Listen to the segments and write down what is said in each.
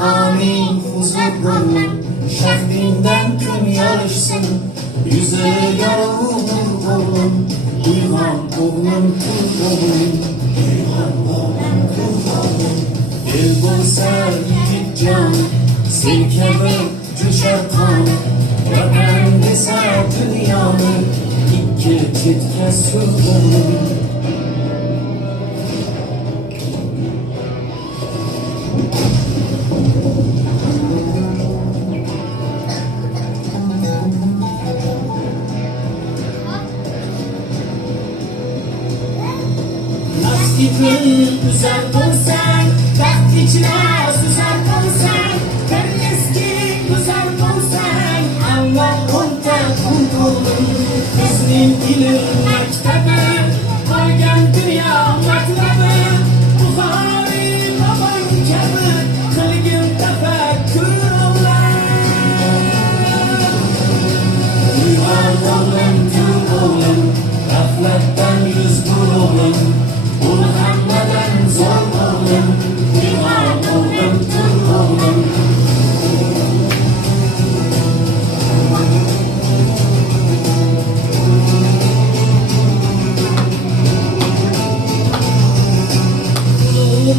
amin huzur gönlüm, şehrinden gün yarışsın. Yüze yarılır oğlum, uyuyan oğlum, kul oğlum. Uyuyan oğlum, kul oğlum. El bolsa yiğit can, silkebe düşer kan. Vatan dese dünyanı, İkke titke sür oğlum. Nasibin güzel olsan, dert içine süzer olsan, eski güzel olsan, Allah konta kulkulun, teslim ilim mektebe, koygan dünya matlabı, Buhari baban kabi, kılgın tefekkür olar. Uyuyan oğlum, tüm oğlum, gafletten yüz vur oğlum. Muhammeden zor oğlum, iman oğlum, Türk oğlum.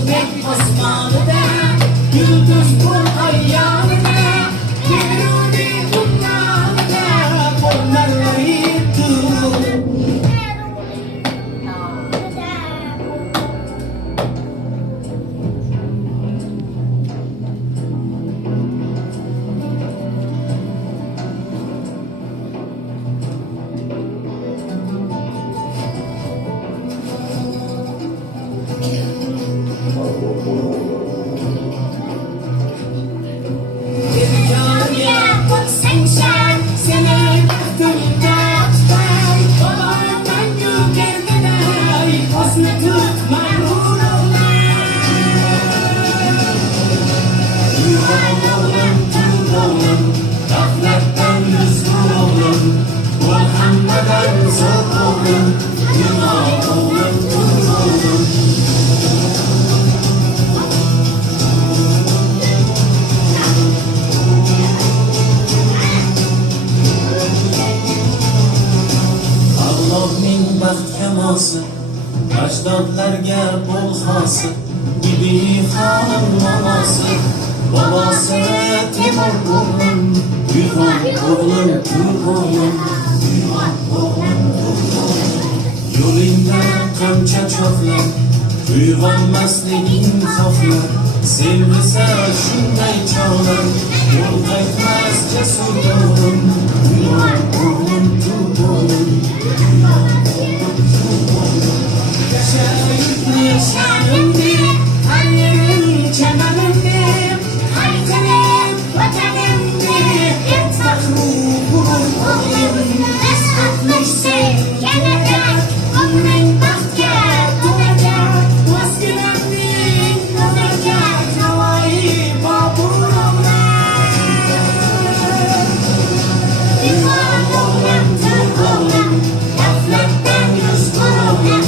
Pek osmanlıda, yıldız bu ayağına, Yeruni bunlarına, onlarla yıktım. Ajdodlarga bol hosil, bibi xonim mamasi, bobosi Temur o'g'lim, uyg'on o'g'lim, tur o'g'lim, uyg'on o'g'lim, tur o'g'lim. Yo'lingda qancha cho'qlar, uyg'onmasliging xohlar, sevmasa shunday chog'lar, yo'l qaytmas jasur o'g'lim, uyg'on o'g'lim, tur o'g'lim. Yaşanımdı, annemin çamanımdı, haytanım, vatanımdı, yatmak ruhum oğlum, esnafmışsın, gelecek, ömrün bahtya dolacak, vazgeçemdin, olacak, havayı babur oğlan. Yuvan oğlan, Türk oğlan, gafletten yüz vur oğlan.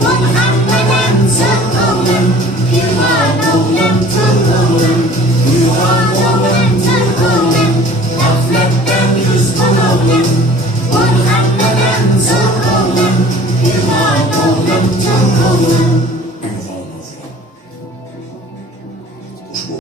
Muhammeden zor oğlum, iman oğlum, Türk